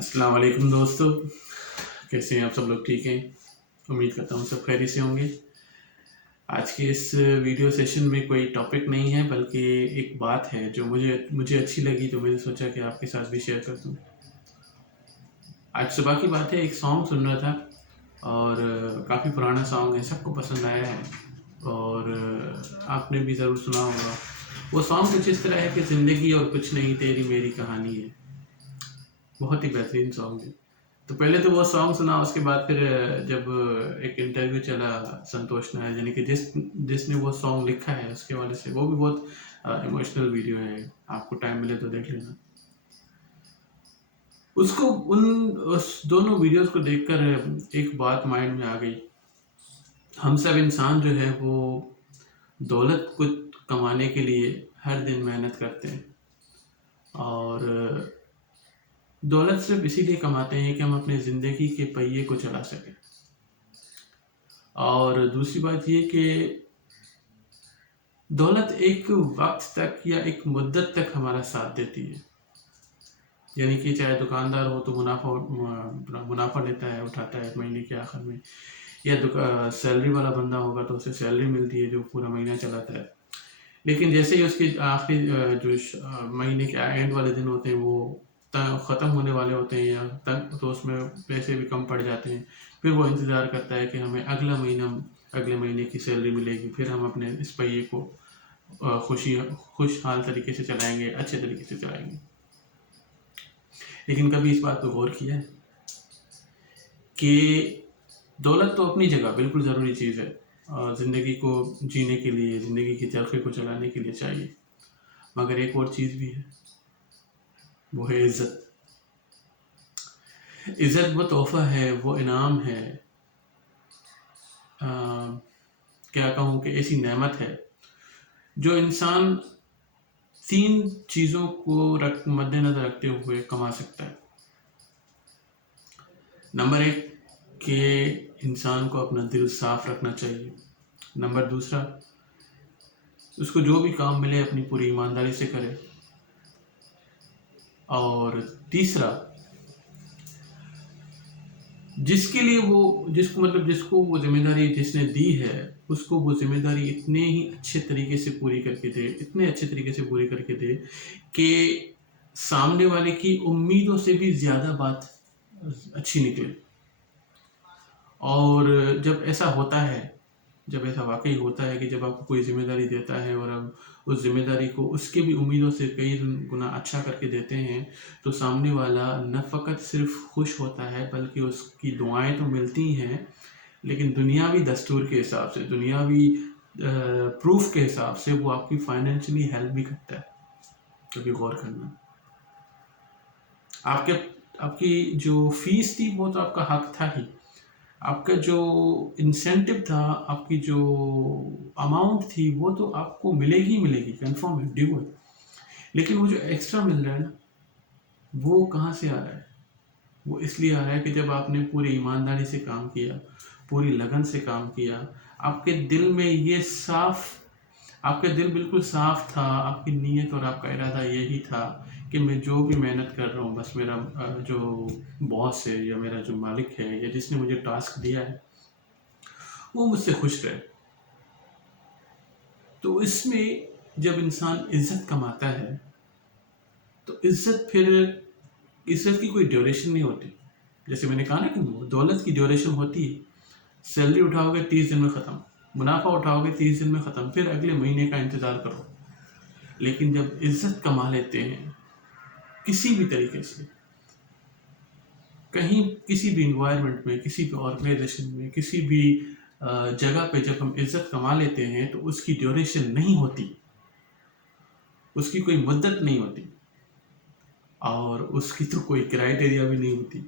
अस्सलाम वालेकुम दोस्तों, कैसे हैं आप सब लोग? ठीक हैं? उम्मीद करता हूँ सब खैरियत से होंगे। आज के इस वीडियो सेशन में कोई टॉपिक नहीं है, बल्कि एक बात है जो मुझे अच्छी लगी, तो मैंने सोचा कि आपके साथ भी शेयर कर दूँ। आज सुबह की बात है, एक सॉन्ग सुन रहा था और काफ़ी पुराना सॉन्ग है, सबको पसंद आया है और आपने भी ज़रूर सुना होगा। वो सॉन्ग कुछ इस तरह है कि ज़िंदगी और कुछ नहीं, तेरी मेरी कहानी है। बहुत ही बेहतरीन सॉन्ग है। तो पहले तो वो सॉन्ग सुना, उसके बाद फिर जब एक इंटरव्यू चला संतोष नायर, यानी कि जिसने वो सॉन्ग लिखा है, उसके वाले से, वो भी बहुत इमोशनल वीडियो है, आपको टाइम मिले तो देख लेना। उसको उस दोनों वीडियोस को देखकर एक बात माइंड में आ गई। हम सब इंसान जो है वो दौलत को कमाने के लिए हर दिन मेहनत करते हैं और दौलत सिर्फ इसीलिए कमाते हैं कि हम अपने ज़िंदगी के पहिए को चला सकें। और दूसरी बात ये कि दौलत एक वक्त तक या एक मुद्दत तक हमारा साथ देती है, यानी कि चाहे दुकानदार हो तो मुनाफा लेता है, उठाता है महीने के आखिर में, या सैलरी वाला बंदा होगा तो उसे सैलरी मिलती है जो पूरा महीना चलाता है। लेकिन जैसे ही उसके आखिरी महीने के एंड वाले दिन होते हैं वो ख़त्म होने वाले होते हैं, या तक तो उसमें पैसे भी कम पड़ जाते हैं, फिर वो इंतज़ार करता है कि हमें अगले महीने की सैलरी मिलेगी, फिर हम अपने इस पहिए को खुशहाल तरीके से चलाएंगे, अच्छे तरीके से चलाएंगे। लेकिन कभी इस बात पर गौर किया है कि दौलत तो अपनी जगह बिल्कुल ज़रूरी चीज़ है और ज़िंदगी को जीने के लिए, ज़िंदगी के चरखे को चलाने के लिए चाहिए, मगर एक और चीज़ भी है, वो है इज़्ज़त। इज़्ज़त वो तोहफ़ा है, वो इनाम है, क्या कहूँ कि ऐसी नेमत है जो इंसान 3 चीज़ों को मद्देनज़र रखते हुए कमा सकता है। नंबर 1 कि इंसान को अपना दिल साफ रखना चाहिए। नंबर 2, उसको जो भी काम मिले अपनी पूरी ईमानदारी से करे। और तीसरा, जिसको वो जिम्मेदारी जिसने दी है, उसको वो जिम्मेदारी इतने अच्छे तरीके से पूरी करके दे कि सामने वाले की उम्मीदों से भी ज़्यादा बात अच्छी निकले। और जब ऐसा वाकई होता है कि जब आपको कोई जिम्मेदारी देता है और अब उस जिम्मेदारी को उसके भी उम्मीदों से कई गुना अच्छा करके देते हैं, तो सामने वाला न फ़कत सिर्फ खुश होता है, बल्कि उसकी दुआएं तो मिलती हैं, लेकिन दुनियावी दस्तूर के हिसाब से, दुनियावी प्रूफ के हिसाब से वो आपकी फाइनेंशियली हेल्प भी करता है। कभी गौर करना, आपकी जो फीस थी वो तो आपका हक था ही, आपका जो इंसेंटिव था, आपकी जो अमाउंट थी वो तो आपको मिलेगी, कंफर्म है, ड्यू है। लेकिन वो जो एक्स्ट्रा मिल रहा है ना, वो कहाँ से आ रहा है? वो इसलिए आ रहा है कि जब आपने पूरी ईमानदारी से काम किया, पूरी लगन से काम किया, आपके दिल बिल्कुल साफ था, आपकी नीयत और आपका इरादा यही था कि मैं जो भी मेहनत कर रहा हूँ, बस मेरा जो बॉस है या मेरा जो मालिक है या जिसने मुझे टास्क दिया है वो मुझसे खुश रहे। तो इसमें जब इंसान इज्जत कमाता है तो इज्जत की कोई ड्यूरेशन नहीं होती। जैसे मैंने कहा ना कि दौलत की ड्यूरेशन होती है, सैलरी उठाओगे 30 दिन में ख़त्म, मुनाफा उठाओगे 30 दिन में ख़त्म, फिर अगले महीने का इंतज़ार करो। लेकिन जब इज्जत कमा लेते हैं किसी भी तरीके से, कहीं किसी भी इन्वायरमेंट में, किसी भी ऑर्गेनाइजेशन में, किसी भी जगह पे जब हम इज्जत कमा लेते हैं तो उसकी ड्यूरेशन नहीं होती, उसकी कोई मुद्दत नहीं होती और उसकी तो कोई क्राइटेरिया भी नहीं होती।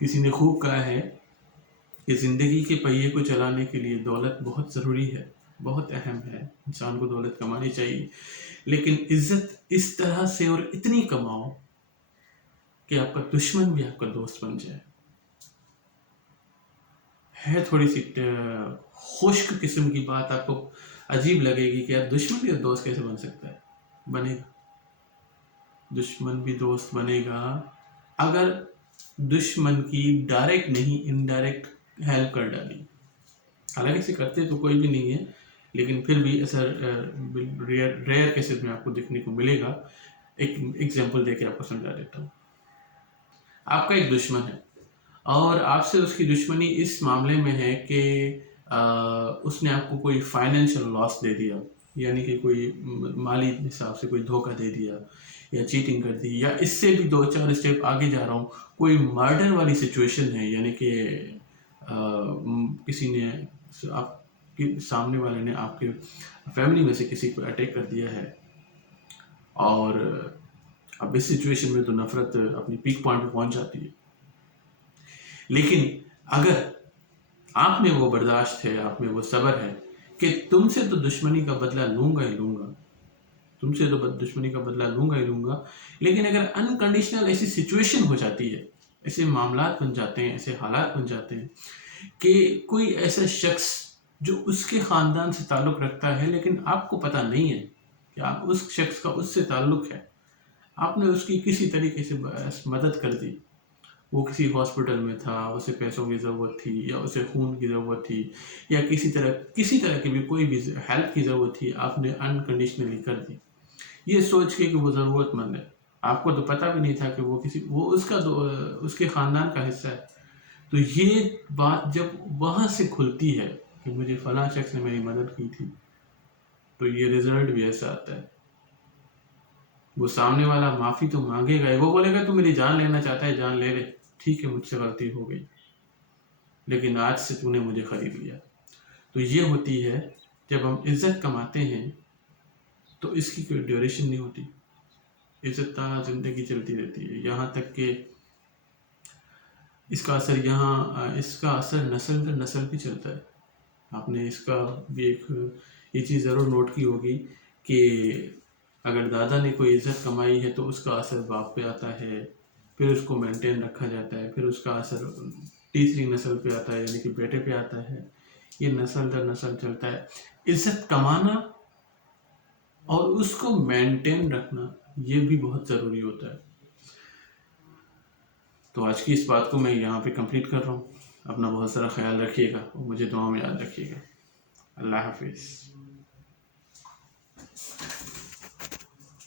किसी ने खूब कहा है कि ज़िंदगी के पहिए को चलाने के लिए दौलत बहुत ज़रूरी है, बहुत अहम है, इंसान को दौलत कमानी चाहिए, लेकिन इज्जत इस तरह से और इतनी कमाओ कि आपका दुश्मन भी आपका दोस्त बन जाए। है थोड़ी सी खुश्क किस्म की बात, आपको अजीब लगेगी कि यार दुश्मन भी दोस्त कैसे बन सकता है, बनेगा। दुश्मन भी दोस्त बनेगा अगर दुश्मन की डायरेक्ट नहीं इनडायरेक्ट हेल्प कर डाली। हालांकि इसे करते तो कोई भी नहीं है, लेकिन फिर भी ऐसा रेयर रेयर केसेस में आपको देखने को मिलेगा। एक एग्जांपल देके आपको समझा देता हूँ। आपका एक दुश्मन है और आपसे उसकी दुश्मनी इस मामले में है कि उसने आपको कोई फाइनेंशियल लॉस दे दिया, यानी कि कोई माली हिसाब से कोई धोखा दे दिया या चीटिंग कर दी, या इससे भी 2-4 स्टेप आगे जा रहा हूँ, कोई मर्डर वाली सिचुएशन है, यानी कि किसी ने आपके सामने वाले ने आपके फैमिली में से किसी को अटैक कर दिया है। और अब इस सिचुएशन में तो नफरत अपनी पीक पॉइंट पे पहुंच जाती है। लेकिन अगर आप में वो बर्दाश्त है, आप में वो सब्र है कि तुमसे तो दुश्मनी का बदला लूंगा ही लूंगा, तुमसे तो दुश्मनी का बदला लूंगा ही लूंगा, लेकिन अगर अनकंडीशनल ऐसी सिचुएशन हो जाती है, ऐसे मामलात बन जाते हैं, ऐसे हालात बन जाते हैं कि कोई ऐसा शख्स जो उसके ख़ानदान से ताल्लुक़ रखता है लेकिन आपको पता नहीं है कि आप उस शख्स का उससे ताल्लुक़ है, आपने उसकी किसी तरीके से मदद कर दी, वो किसी हॉस्पिटल में था, उसे पैसों की ज़रूरत थी या उसे खून की ज़रूरत थी या किसी तरह की भी कोई भी हेल्प की ज़रूरत थी, आपने अनकंडीशनली कर दी, ये सोच के कि वो ज़रूरतमंद है। आपको तो पता भी नहीं था कि वो उसके ख़ानदान का हिस्सा है। तो ये बात जब वहाँ से खुलती है कि मुझे फ़लाँ शख्स ने मेरी मदद की थी, तो ये रिज़ल्ट भी ऐसा आता है। वो सामने वाला माफ़ी तो मांगेगा, वो बोलेगा तू मेरी जान लेना चाहता है, जान ले ले, ठीक है मुझसे गलती हो गई, लेकिन आज से तूने मुझे खरीद लिया। तो ये होती है जब हम इज़्ज़त कमाते हैं तो इसकी कोई ड्यूरेशन नहीं होती, इज़्ज़त ता ज़िंदगी चलती रहती है, यहाँ तक कि इसका असर नस्ल दर नस्ल भी चलता है। आपने इसका भी एक ये चीज़ ज़रूर नोट की होगी कि अगर दादा ने कोई इज़्ज़त कमाई है तो उसका असर बाप पे आता है, फिर उसको मेंटेन रखा जाता है, फिर उसका असर तीसरी नस्ल पे आता है, यानी कि बेटे पे आता है। ये नस्ल दर नस्ल चलता है। इज़्ज़त कमाना और उसको मेंटेन रखना ये भी बहुत ज़रूरी होता है। तो आज की इस बात को मैं यहाँ पे कंप्लीट कर रहा हूँ। अपना बहुत सारा ख्याल रखिएगा और मुझे दुआ में याद रखिएगा। अल्लाह हाफिज़।